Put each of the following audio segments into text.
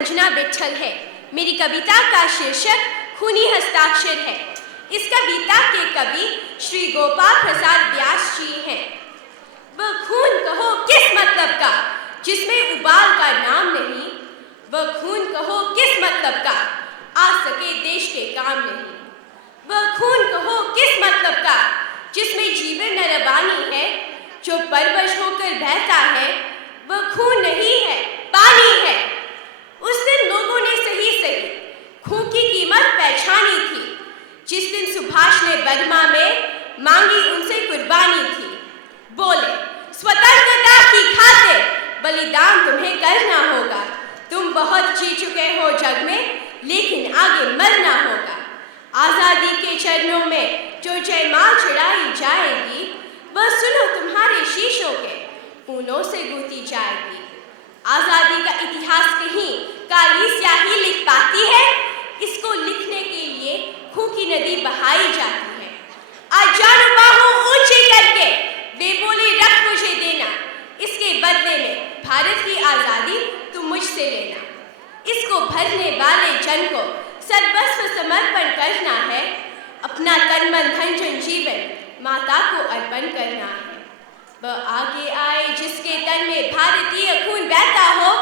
संजना विट्ठल है। मेरी कविता का शीर्षक खूनी हस्ताक्षर है। इस कविता के कवि श्री गोपाल प्रसाद व्यास जी हैं। वह खून कहो किस मतलब का जिसमें उबाल का नाम नहीं, वह खून कहो किस मतलब का आ सके देश के काम नहीं, वह खून कहो किस मतलब का जिसमें जीवन न रवानी है, जो परवश होकर बहता है वह खून नहीं है पानी है। उस दिन लोगों ने सही खून की कीमत पहचानी थी, जिस दिन सुभाष ने बर्मा में मांगी उनसे कुर्बानी थी। बोले स्वतंत्रता की खातिर बलिदान तुम्हें करना होगा, तुम बहुत जी चुके हो जग में लेकिन आगे मरना होगा। आजादी के चरणों में जो जयमाल चढ़ाई जाएगी, वह सुनो तुम्हारे शीशों के फूलों से गूंथी जाएगी। आजादी का इतिहास कहीं काली स्याही लिख पाती है, इसको लिखने के लिए खून की नदी बहाई जाती है। आज जानो बाहों ऊंची करके वे बोले रख मुझे देना, इसके बदले में भारत की आजादी तुम मुझसे लेना। इसको भरने वाले जन को सर्वस्व समर्पण करना है, अपना तन मन धन जन जीवन माता को अर्पण करना है। वह आगे आए जिसके तन में भारतीय खून बहता हो,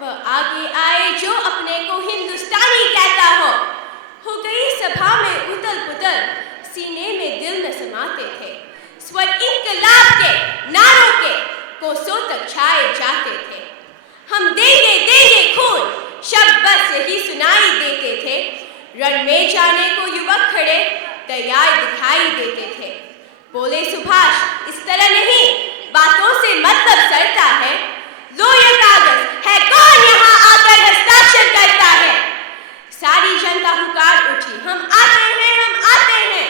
वह आगे आए जो अपने को हिंदुस्तानी कहता हो गई सभा में उथल पुथल, सीने में दिल न समाते थे। स्वर इंकलाब के नारों के कोसों तक छाए जाते थे। हम देंगे देंगे खून शब्द बस यही सुनाई देते थे। रण में जाने को युवक खड़े तैयार दिखाई देते थे। बोले सुभाष इस तरह नहीं, बातों से मतलब सरता है। लो ये कागज है कौन यहाँ आकर हस्ताक्षर करता है। सारी जनता हुकार उठी हम आते हैं, हम आते हैं।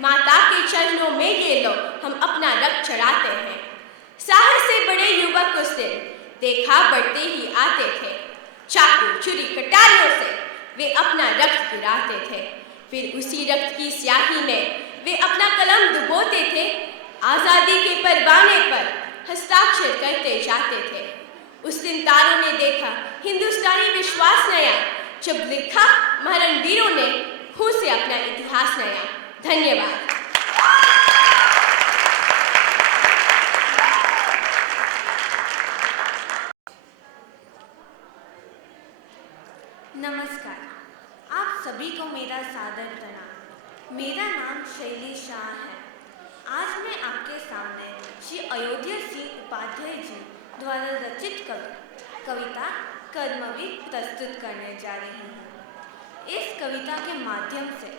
माता के चरणों में ये लो हम अपना रक्त चढ़ाते हैं। साहस से बड़े युवक उस दिन देखा बढ़ते ही आते थे। चाकू छुरी कटारियों से वे अपना रक्त गिराते थे। फिर उसी रक्त की स्याही में वे अपना कलम डुबोते थे। आजादी के परवाने पर हस्ताक्षर करते जाते थे। उस दिन तारों ने देखा हिंदुस्तानी विश्वास नया, जब लिखा महान वीरों ने खून से अपना इतिहास नया। धन्यवाद। नमस्कार, आप सभी को मेरा सादर प्रणाम। मेरा नाम शैली शाह है। आज मैं आपके सामने श्री अयोध्या सिंह उपाध्याय जी द्वारा रचित कविता कर्मवीर प्रस्तुत करने जा रही हूँ। इस कविता के माध्यम से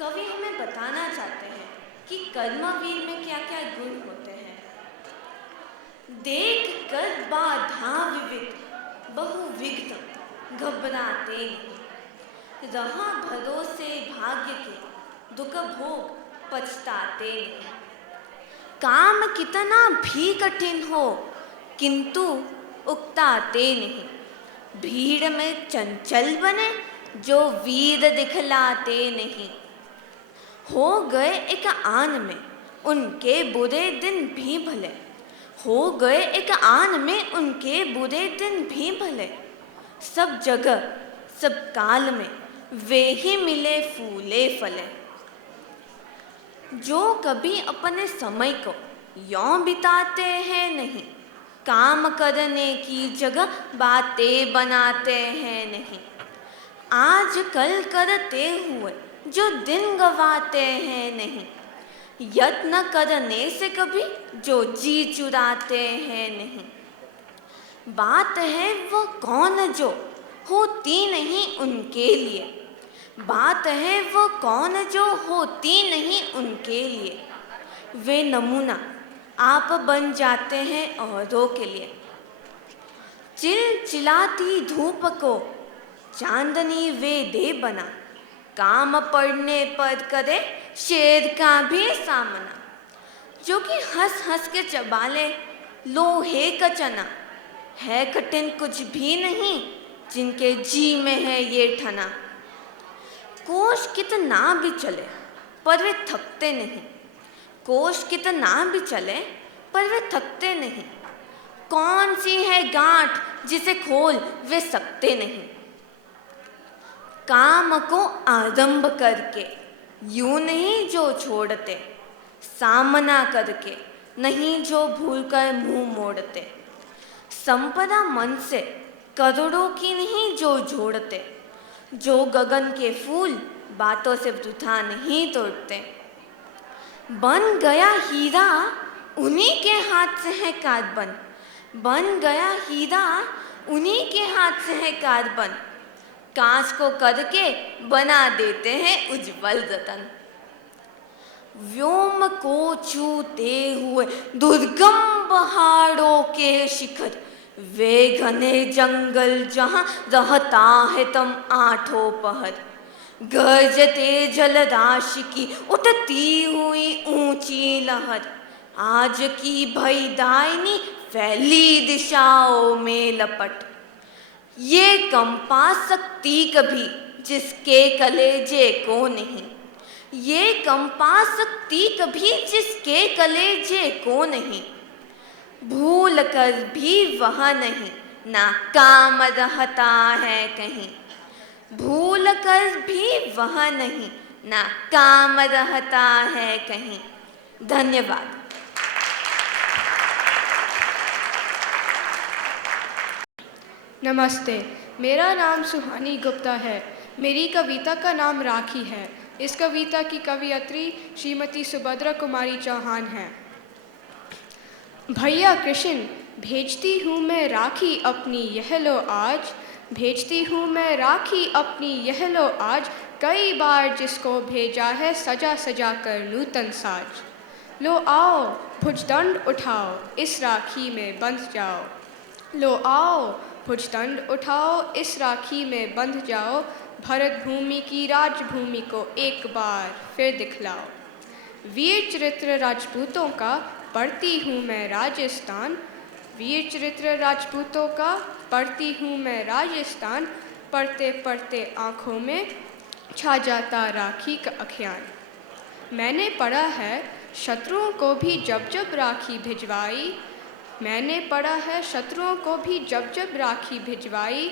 कवि हमें बताना चाहते हैं कि कर्मवीर में क्या क्या गुण होते हैं। देख कर बाधा विविध बहुविघ्न घबराते नहीं, रहा भरोसे भाग्य के दुख भोग पछताते नहीं। काम कितना भी कठिन हो किंतु उकताते नहीं, भीड़ में चंचल बने जो वीर दिखलाते नहीं। हो गए एक आन में उनके बुरे दिन भी भले, हो गए एक आन में उनके बुरे दिन भी भले। सब जगह सब काल में वे ही मिले फूले फले। जो कभी अपने समय को यों बिताते हैं नहीं, काम करने की जगह बातें बनाते हैं नहीं। आज कल करते हुए जो दिन गवाते हैं नहीं, यत्न करने से कभी जो जी चुराते हैं नहीं। बात है वो कौन जो होती नहीं उनके लिए, बात है वो कौन जो होती नहीं उनके लिए। वे नमूना आप बन जाते हैं औरों के लिए। चिलचिलाती धूप को चांदनी वे दे बना, काम पड़ने पर करे शेर का भी सामना। जो कि हंस हंस के चबा ले लोहे का चना, है कठिन कुछ भी नहीं जिनके जी में है ये ठना। कोश कितना भी चले पर वे थकते नहीं, कोश कितना भी चले पर वे थकते नहीं। कौन सी है गांठ जिसे खोल वे सकते नहीं, काम को आरंभ करके यूं नहीं जो छोड़ते, सामना करके नहीं जो भूलकर मुंह मोड़ते, संपदा मन से करोड़ों की नहीं जो जोड़ते, जो गगन के फूल बातों से वृथा नहीं तोड़ते। बन गया हीरा उन्हीं के हाथ से है कार्बन, बन गया हीरा उन्हीं के हाथ से है कार्बन, कांच को करके बना देते हैं उज्जवल रतन। व्योम को छूते हुए दुर्गम पहाड़ों के शिखर, वे घने जंगल जहां रहता है तुम आठों पहर, गरजते जलराशि की उठती हुई ऊंची लहर, आज की भई दायनी फैली दिशाओं में लपट। ये कंपा सकती कभी जिसके कलेजे को नहीं, ये कंपा सकती कभी जिसके कलेजे को नहीं, भूल कर भी वह नहीं नाकाम रहता है कहीं, भूल कर भी वह नहीं नाकाम रहता है कहीं। धन्यवाद। नमस्ते, मेरा नाम सुहानी गुप्ता है। मेरी कविता का नाम राखी है। इस कविता की कवियत्री श्रीमती सुभद्रा कुमारी चौहान हैं। भैया कृष्ण, भेजती हूँ मैं राखी अपनी यह लो आज, भेजती हूँ मैं राखी अपनी यह लो आज, कई बार जिसको भेजा है सजा सजा कर नूतन साज। लो आओ भुजदंड उठाओ इस राखी में बंध जाओ, लो आओ भुजदंड उठाओ इस राखी में बंध जाओ, भरत भूमि की राजभूमि को एक बार फिर दिखलाओ। वीर चरित्र राजपूतों का पढ़ती हूँ मैं राजस्थान, वीर चरित्र राजपूतों का पढ़ती हूँ मैं राजस्थान, पढ़ते पढ़ते आँखों में छा जाता राखी का अखियान। मैंने पढ़ा है शत्रुओं को भी जब जब राखी भिजवाई, मैंने पढ़ा है शत्रुओं को भी जब जब राखी भिजवाई,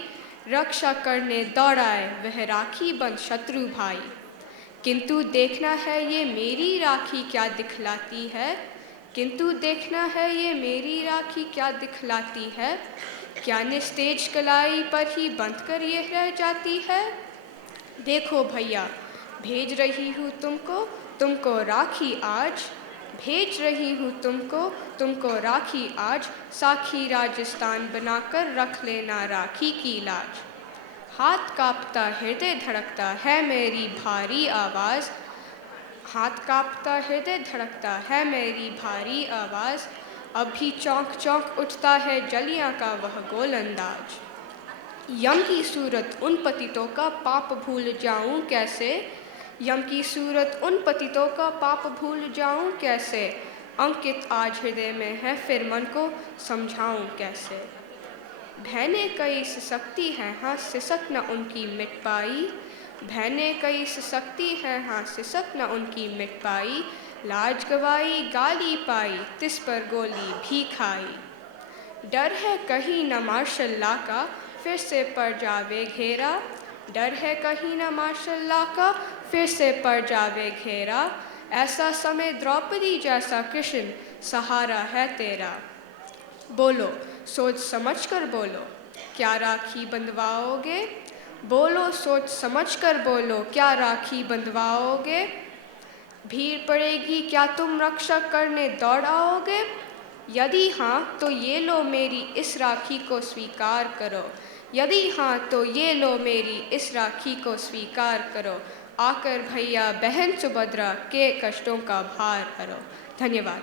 रक्षा करने दौड़ाए वह राखी बंद शत्रु भाई। किंतु देखना है ये मेरी राखी क्या दिखलाती है, किंतु देखना है ये मेरी राखी क्या दिखलाती है, क्या निस्तेज कलाई पर ही बंध कर ये रह जाती है। देखो भैया भेज रही हूँ तुमको, तुमको राखी आज, भेज रही हूँ तुमको, तुमको राखी आज, साखी राजस्थान बनाकर रख लेना राखी की लाज। हाथ कांपता हृदय धड़कता है मेरी भारी आवाज़, हाथ कांपता हृदय धड़कता है मेरी भारी आवाज़, अभी चौंक चौंक उठता है जलियां का वह गोलंदाज। यम की सूरत उन पतितों का पाप भूल जाऊं कैसे, यम की सूरत उन पतितों का पाप भूल जाऊं कैसे, अंकित आज हृदय में है फिर मन को समझाऊं कैसे। बहनें कई सिसकती हैं हाँ सिसक न उनकी मिट पाई, बहनें कई सिसकती हैं हाँ सिसक न उनकी मिट पाई, लाज गवाई गाली पाई तिस पर गोली भी खाई। डर है कहीं न मार्शल लॉ का फिर से पड़ जावे घेरा, डर है कहीं न मार्शल लॉ का फिर से पड़ जावे घेरा, ऐसा समय द्रौपदी जैसा कृष्ण सहारा है तेरा। बोलो सोच समझ कर बोलो क्या राखी बंधवाओगे, बोलो सोच समझ कर बोलो क्या राखी बंधवाओगे, भीड़ पड़ेगी क्या तुम रक्षा करने दौड़ आओगे, यदि हाँ तो ये लो मेरी इस राखी को स्वीकार करो, यदि हाँ तो ये लो मेरी इस राखी को स्वीकार करो, आकर भैया बहन सुभद्रा के कष्टों का भार हरो। धन्यवाद।